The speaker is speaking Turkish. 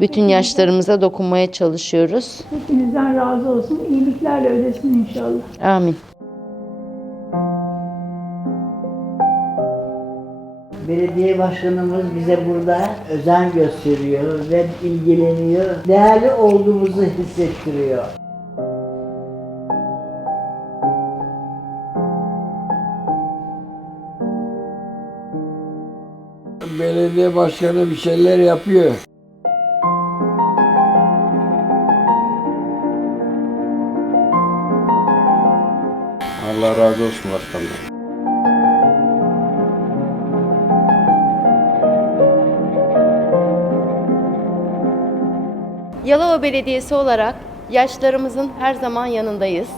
Bütün yaşlarımıza dokunmaya çalışıyoruz. Hepinizden razı olsun. İyiliklerle ödesin inşallah. Amin. Belediye başkanımız bize burada özen gösteriyor ve ilgileniyor. Değerli olduğumuzu hissettiriyor. Belediye başkanı bir şeyler yapıyor. Allah razı olsun başkanım. Yalova Belediyesi olarak yaşlarımızın her zaman yanındayız.